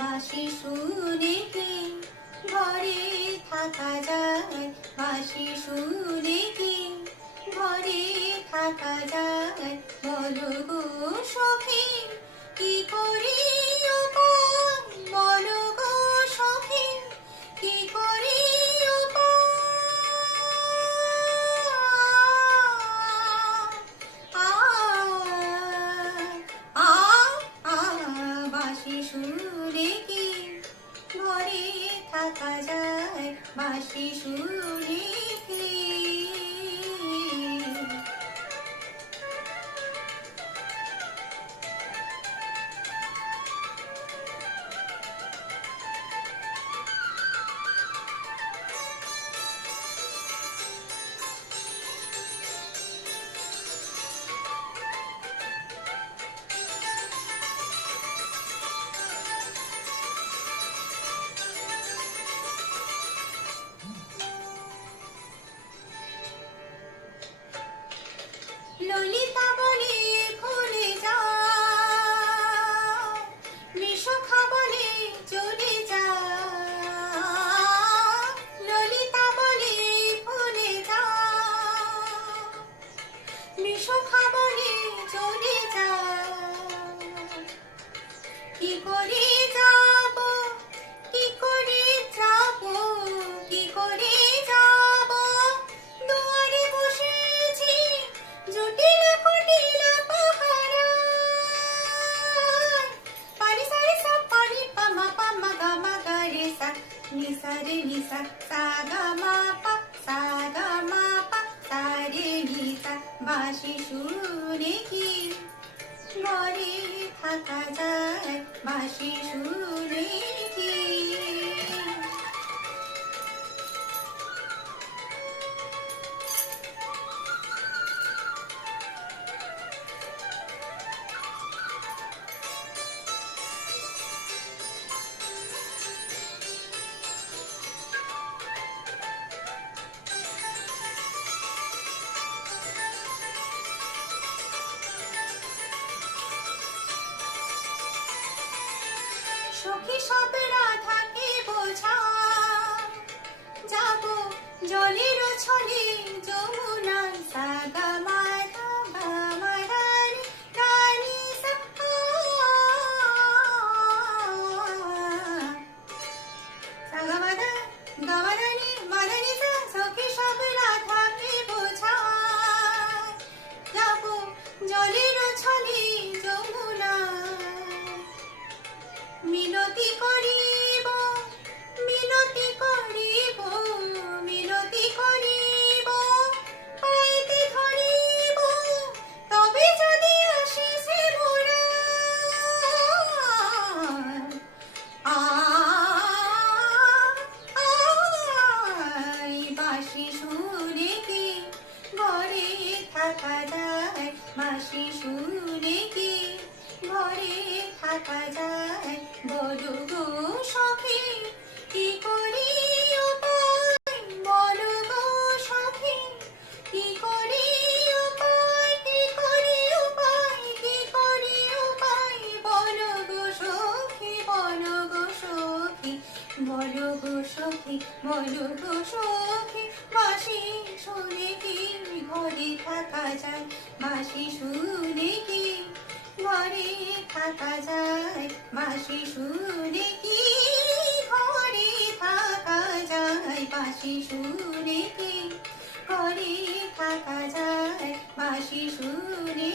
বাঁশি শুনে কি ঘরে থাকা যায়? বাঁশি শুনে কি ঘরে থাকা যায়? বলো গো সখী কি করি উপায়? বলো গো সখী কি করি বাঁশি সুরে কি ঘরে থাকা যায়? বাঁশি সুরে কি ললিতা বলে ভুলে যা, বিশাখা বলে চলে যা। ললিতা বলে ভুলে যা, বিশাখা বলে চলে যা। কি করে যাব, কি করে যাব, কি করে যাব? দুয়ারে বসেছি জটিল কুটিল পাহারা। পানি সারে সা পানি পামা পামা গামা গারে সা নি সারে নি সা সা গামা পা সা গামা পা সারে নি সা। বাঁশি সুরে কি ঘরে থাকা যায়? বাঁশি সুরে কি সখী সব রাধাকে বোঝা, যাব জলের ছলে যমুনার সাগা মাধা গামাধারি রানী সা। সাগা মাধা গামাধারি মাধারি সা। সখী সব রাধাকে বোঝা, যাব জলের ছলে যমুনার। মিনতি করিব, মিনতি করিব, মিনতি করিব, পাইতে ধরিব, তবে যদি আসে সে মোরা। বাঁশি সুরে কি ঘরে থাকা যায়? বাঁশি সুরে কি ঘরে থাকা যায়? বলো গো সখী কি করি উপায়? বলো গো সখী কি করি উপায়? কি করি উপায়? কি করি উপায়? বলো গো সখী, বলো গো সখী, বলো গো সখী, বলো গো সখী। বাঁশি সুরে কি ঘরে থাকা যায়? বাঁশি সুরে কি ঘরে থাকা যায়? বাঁশি সুরে কি ঘরে থাকা যায়? বাঁশি সুরে কি ঘরে থাকা যায়? বাঁশি সুরে